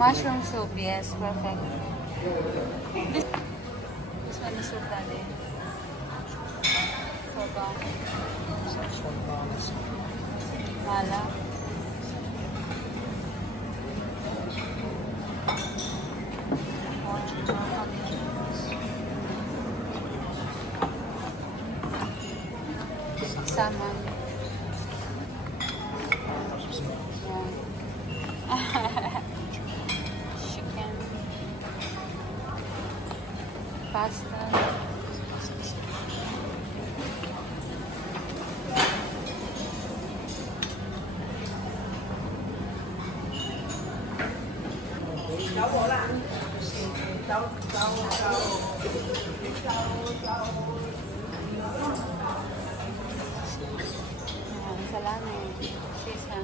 Mushroom soup, yes, perfect. This one is soup, Daddy. Sorbon. Mala. Salmon. Chicken. Pasta. Salami. Sisa.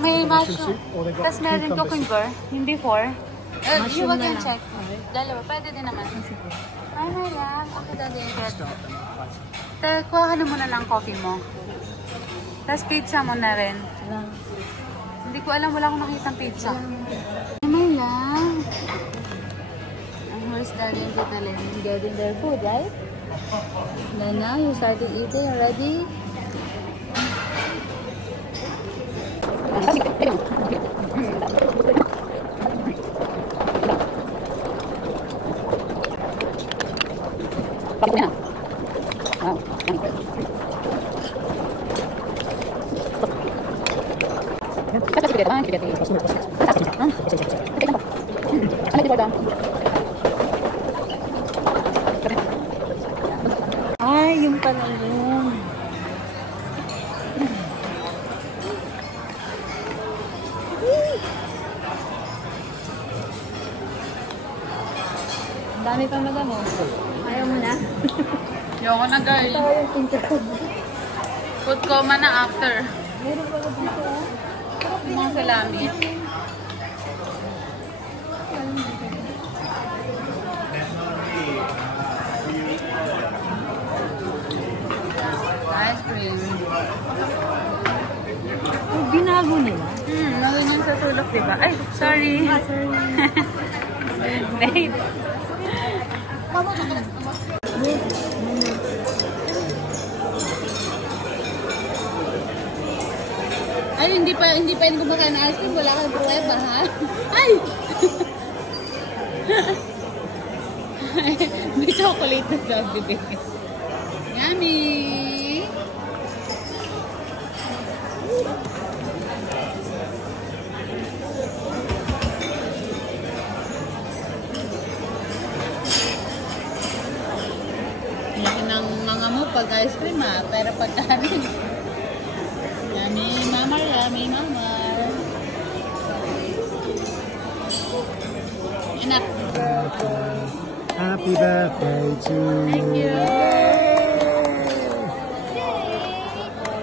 May mushroom. Tapos meron din cucumber. Yung before. Huwag yung check. Dalawa. Pwede din naman. Ay, my love. Ako daw din. Kuha ka na muna ng coffee mo. Tapos pizza mo na rin. Hindi ko alam. Wala akong nakitang pizza. Ay, my love. Where's Daddy and Tita Lynn? Getting their food, right? Nana, you started eating already? Ay, yung pala yun. Ang dami pa madamo. Ayaw mo na? Ayoko na, girl. Food coma na after. Meron pa dito, ah. Mga salami. Ice cream. Oh, binago nila? Naganyan sa tulok, diba? Ay, sorry. Sorry. Babe. Ay, hindi pa yun kumakain ng ice cream. Wala kang pruweba, ha? Ay! May chocolate na sa bibig. Yummy! Laki ng mga mo pag ice cream, ha? Pero pagkanin. Yummy, mamar, yummy, mamar. Enough. Happy birthday to you. Thank you.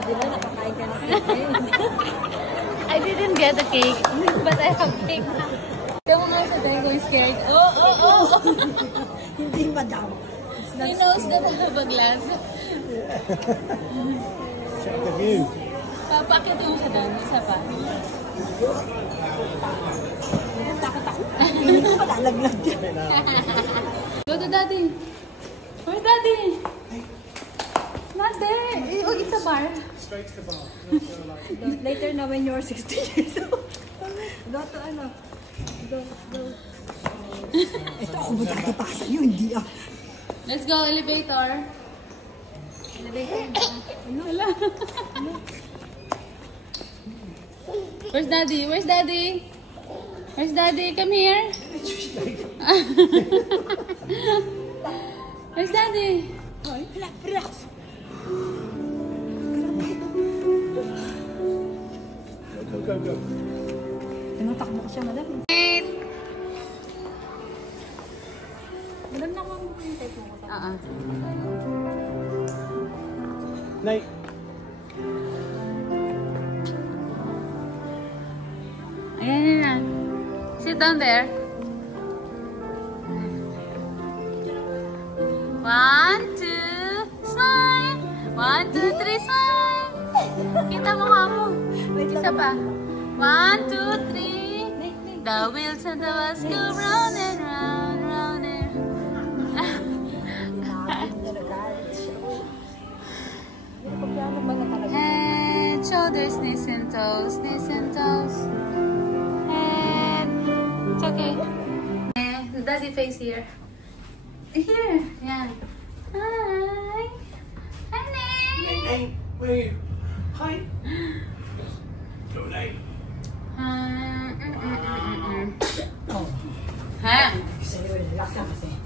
Di ba nakakain ka na cake? I didn't get the cake, but I have cake now. Ikaw nga siya dahil ko scared. Oh! Hindi pa daw. He knows that I have a glass. Check the view. Papakit mo siya doon. Isa pa. Takot ako. Hindi ko palalaglag dyan. Go to Daddy. Where's Daddy? Not there. Oh, it's a bar. Straight to the bar. Later na when you're 60 years old. Go to ano? Go. Ito ako magkakita sa iyo, hindi ah. Let's go, elevator. Elevator. Wala. Where's Daddy? Where's Daddy? Where's Daddy? Come here. Where's Daddy? Ay, relax. Go. Tinatakbo ko siya, madam. Wait! Madam, nakuha mo po yung type mo. Nate. Ayan na. Sit down there. 1, 2, smile! 1, 2, 3, smile! Kita mo nga mo. Isa pa. 1, 2, 3. The wheels on the bus go round and round, round and head, shoulders, knees and toes, knees and toes. Head. It's okay. Daddy face here. Here. Yeah. Hi. Hi, Nate. Hey, where are you? Hi. Go, Nate. Oh. Ha? Kasi relax lang kasi.